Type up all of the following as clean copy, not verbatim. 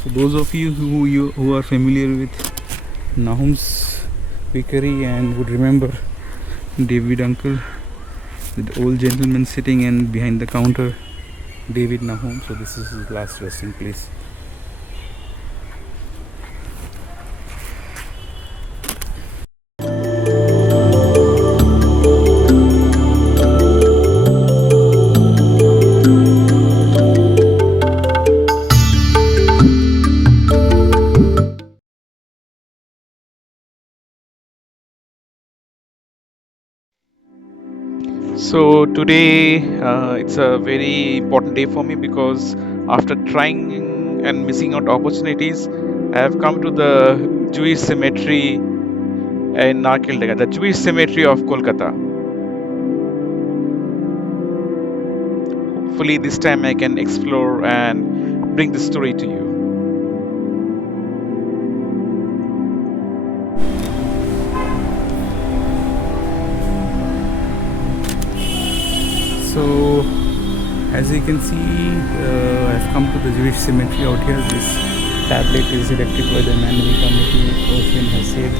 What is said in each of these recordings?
So those of who are familiar with Nahum's bakery and would remember David uncle, the old gentleman sitting and behind the counter, David Nahum. So this is his last resting place. So today it's a very important day for me because after trying and missing out opportunities, I have come to the Jewish cemetery in Narkildega, the Jewish cemetery of Kolkata. Hopefully, this time I can explore and bring the story to you. So, as you can see, I've come to the Jewish cemetery out here. This tablet is erected by the managing committee. Ocean has said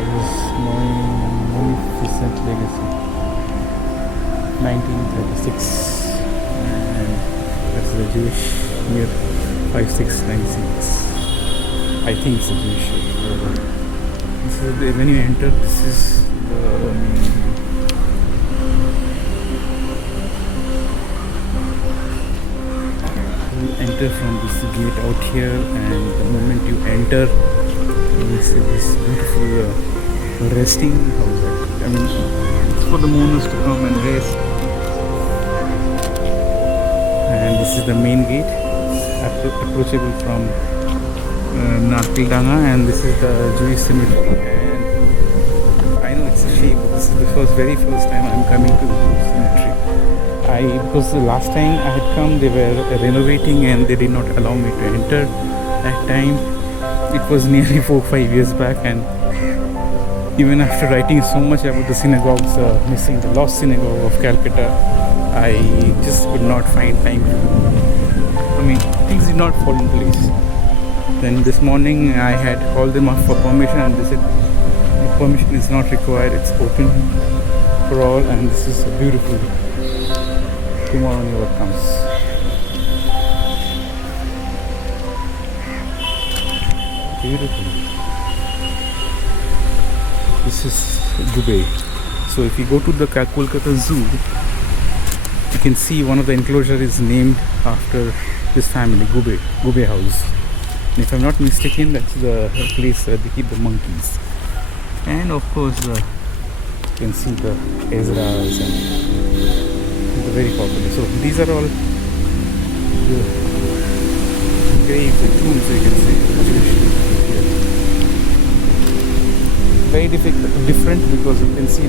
his munificent legacy, 1936, and that's the Jewish year 5696. I think it's a Jewish year. This is when you enter. This is the enter from this gate out here, and the moment you enter, you see this beautiful resting house. I mean, it's for the mourners to come and rest. And this is the main gate. It's approachable from Narkildanga, and this is the Jewish cemetery. And I know it's a shame, but this is the very first time I'm coming to the Jewish cemetery. Because the last time I had come, they were renovating and they did not allow me to enter. That time it was nearly 4-5 years back, and even after writing so much about the synagogues missing, the lost synagogue of Calcutta, I just could not find time to. I mean, things did not fall in place. Then this morning I had called them up for permission, and they said the permission is not required, it's open for all, and this is beautiful. Tomorrow never comes. Beautiful. This is Dubai. So if you go to the Kolkata Zoo, you can see one of the enclosure is named after this family, Gube House. And if I'm not mistaken, that's the place they keep the monkeys. And of course, you can see the Ezras and very popular. So these are all the graves, the tombs, you can see. Very different because you can see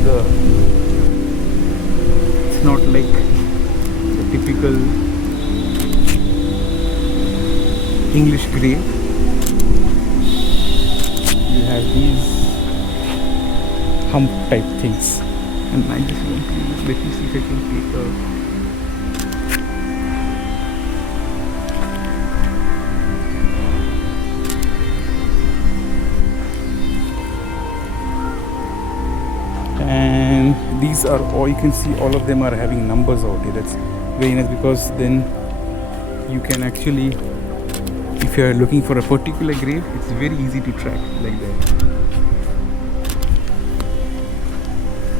it's not like the typical English grave. You have these hump type things. And I just want to let me see if I can take a and these are all, you can see all of them are having numbers out here. That's very nice because then you can actually, if you are looking for a particular grave, it's very easy to track like that.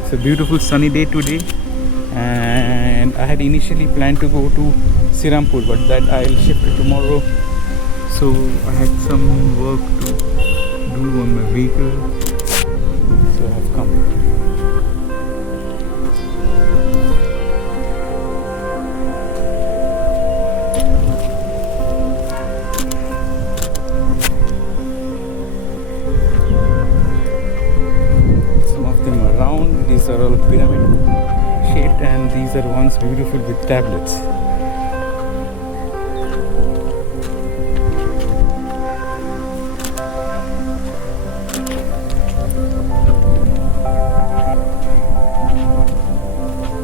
It's a beautiful sunny day today, and I had initially planned to go to Sirampur, but that I'll shift it tomorrow. So I had some work to do on my vehicle, so I've come. These are all pyramid shaped, and these are ones beautiful with tablets.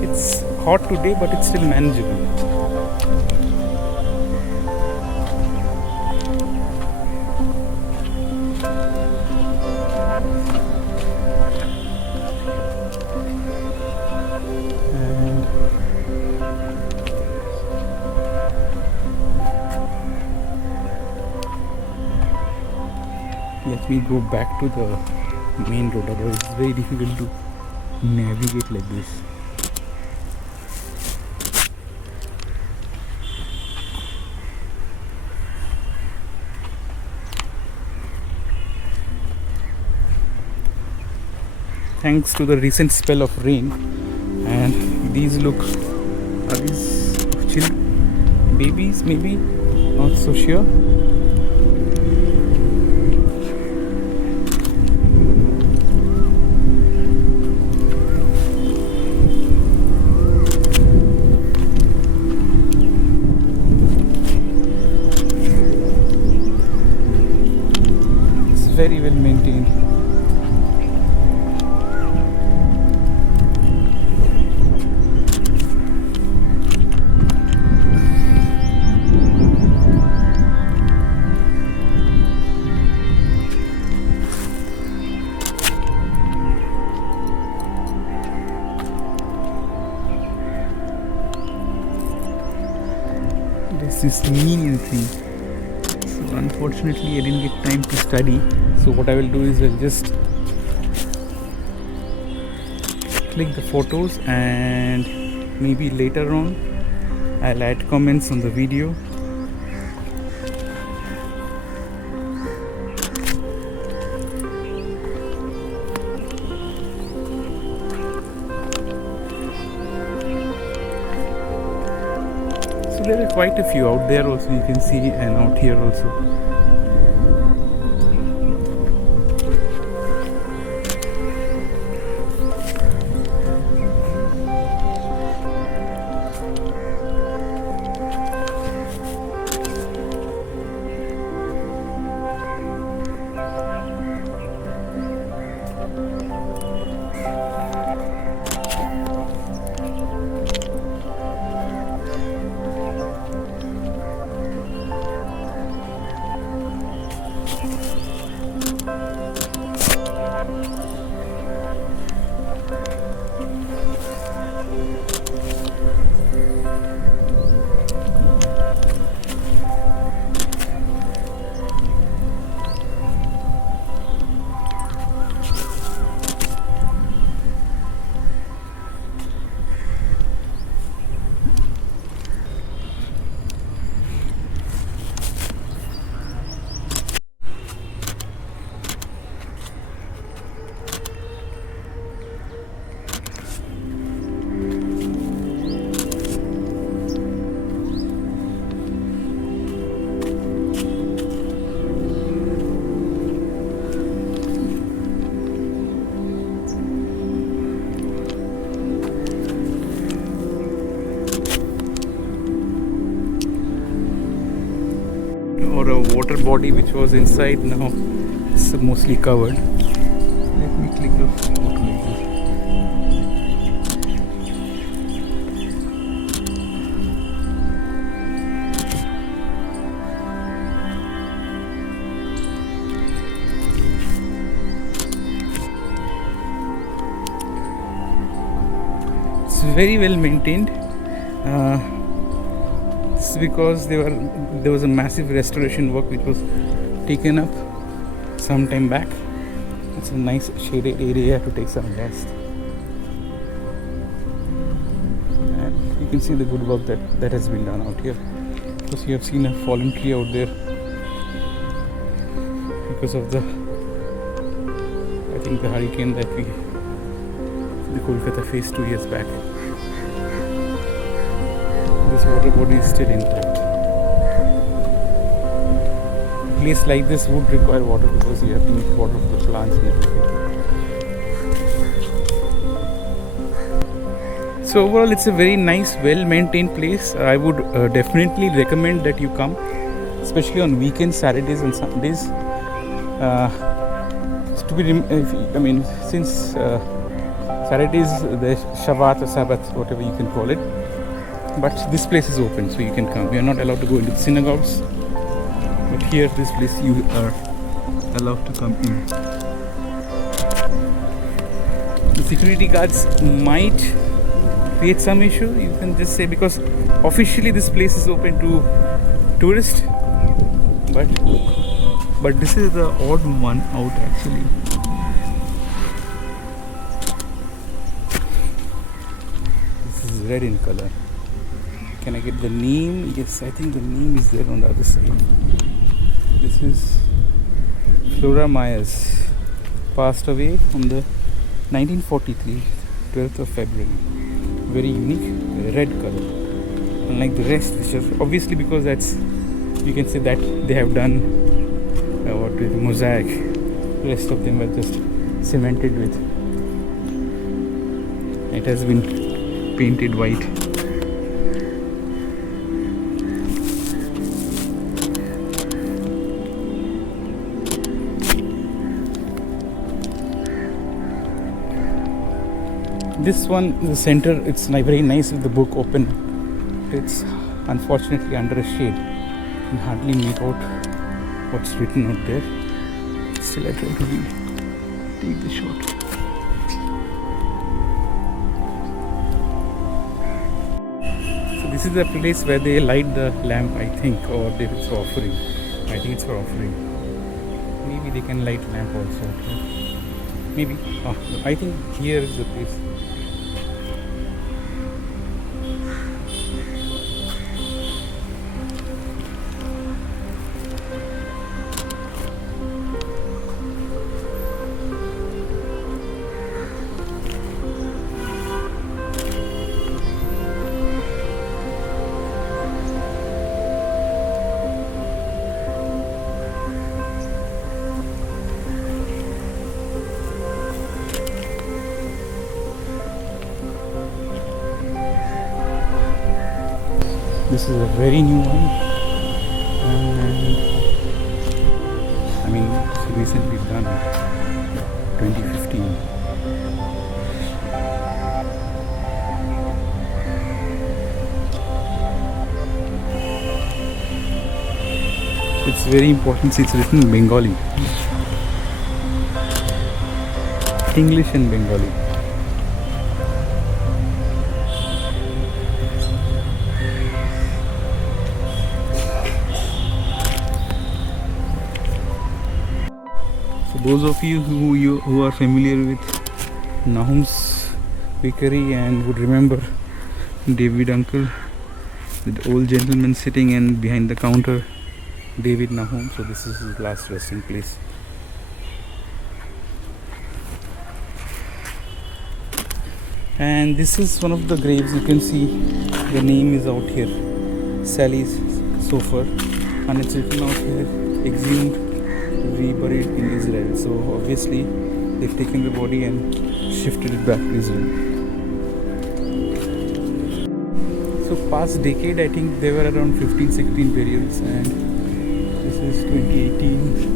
It's hot today, but it's still manageable. Let me go back to the main road, otherwise it's very difficult to navigate like this. Thanks to the recent spell of rain, and these look, are these children, babies maybe, not so sure. It's very well maintained. This menial thing. So unfortunately I didn't get time to study. So what I will do is I'll just click the photos and maybe later on I'll add comments on the video. So there are quite a few out there also, you can see, and out here also. Or a water body which was inside, now it's mostly covered. Let me click the photo like this. It's very well maintained. Because there was a massive restoration work which was taken up some time back. It's a nice shaded area to take some rest, and you can see the good work that has been done out here. Because you have seen a fallen tree out there because of the, I think, the hurricane that the Kolkata faced 2 years back. This water body is still intact. A place like this would require water because you have to make water for the plants and everything. So overall, it's a very nice, well-maintained place. I would definitely recommend that you come, especially on weekends, Saturdays and Sundays. Since Saturdays the Shabbat or Sabbath, whatever you can call it. But this place is open, so you can come. We are not allowed to go into the synagogues, but here, this place, you are allowed to come in. The security guards might create some issue, you can just say, because officially this place is open to tourists, but But this is the odd one out actually. This is red in color. Can I get the name? Yes, I think the name is there on the other side. This is Flora Myers. Passed away on the 1943, 12th of February. Very unique red color. Unlike the rest, which is obviously because that's, you can say that they have done what with mosaic. The rest of them were just cemented with. It has been painted white. This one, the center, it's very nice with the book open. It's unfortunately under a shade. You can hardly make out what's written out there. Still I try to read. Take the shot. So this is the place where they light the lamp, I think, or it's for offering. I think it's for offering. Maybe they can light lamp also. Maybe. Oh, I think here is the place. This is a very new one, and I mean it's recently done, 2015. It's very important since it's written in Bengali, English and Bengali. Those of you who are familiar with Nahum's bakery and would remember David uncle, the old gentleman sitting and behind the counter, David Nahum. So this is his last resting place. And this is one of the graves. You can see the name is out here, Sally's Sofer, and it's written out here, exhumed, reburied in Israel. So obviously they've taken the body and shifted it back to Israel. So past decade, I think there were around 15-16 burials, and this is 2018.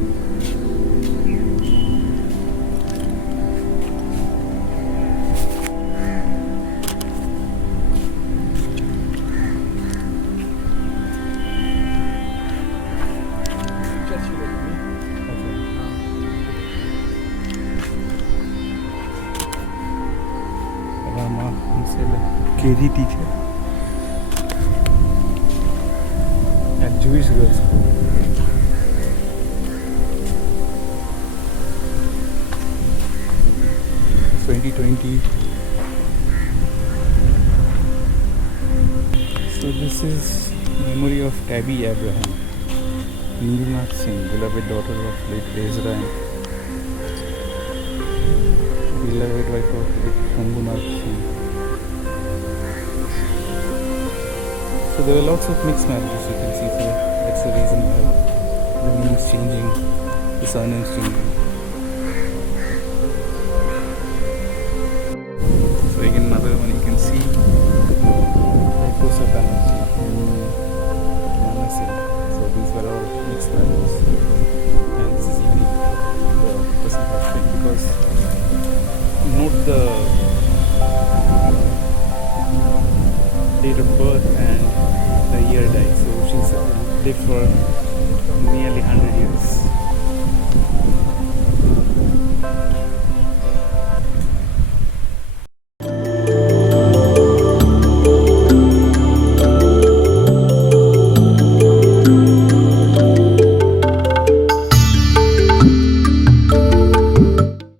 KG teacher at Jewish Girls School. It's 2020. So this is memory of Tabby Abraham, Indunath Singh, beloved daughter of late Ezra and beloved wife of late Shambhunath Singh. So there were lots of mixed marriages, you can see, so that's the reason why the name is changing, the surname is changing. So again another one you can see, Kolkata Banerjee and Nana Singh. So these were all mixed marriages, and this is unique, the person has because note the date of birth and the year died. So she's lived for nearly 100 years.